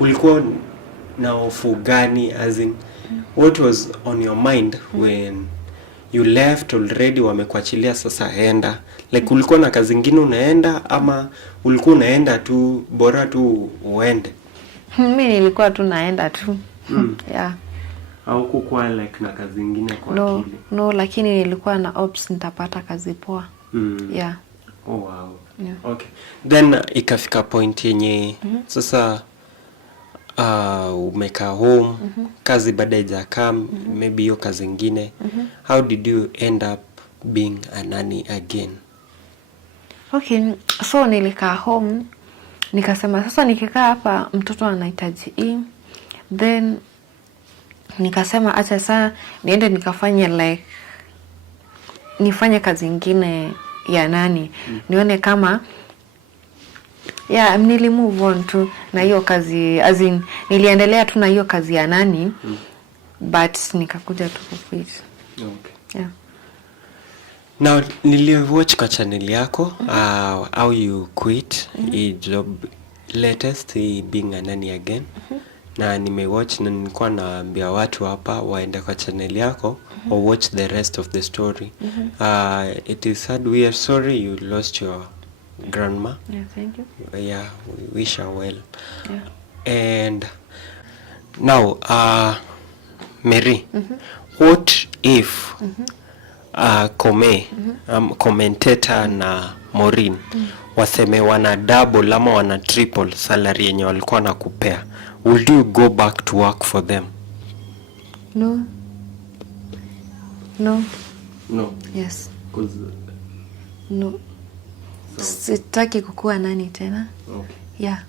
ulikuwa na hofu gani, as in what was on your mind when you left already, wamekuachilia sasa enda, like ulikuwa na kazi nyingine unaenda ama ulikuwa unaenda tu bora tu uende? Mimi nilikuwa tu naenda tu. Yeah. Au kukuwa like na kazi nyingine kwa akili? No, lakini nilikuwa na hopes nitapata kazi poa. Yeah. Oh wow. Yeah. Okay. Then ikafika point yenye sasa umekaa home, kazi baada haijakaa, maybe hiyo kazi nyingine. How did you end up being a nanny again? Okay, so nilikaa home, nikasema sasa nikikaa hapa mtoto anahitaji hii. Then nikasema acha saa niende nikafanye like nifanye kazi nyingine ya nani. Nione kama nili move on tu na hiyo kazi, as in niliendelea tu na hiyo kazi ya nani. But nikakuja tu quit. Okay. Yeah. Now niliwatch kwa channel yako how you quit a job latest being a nanny again. Na nimewatch na nilikuwa naambia watu hapa waende kwa channel yako or watch the rest of the story. It is sad, we are sorry you lost your grandma. Yeah, thank you. Yeah, we wish her well. Yeah. And now Mary, what if commentator na Maureen waseme wana double ama wana triple salary yenye walikuwa nakupea, would you go back to work for them? No. Yes. No. Sitaki kukua nani tena. Okay. Yeah.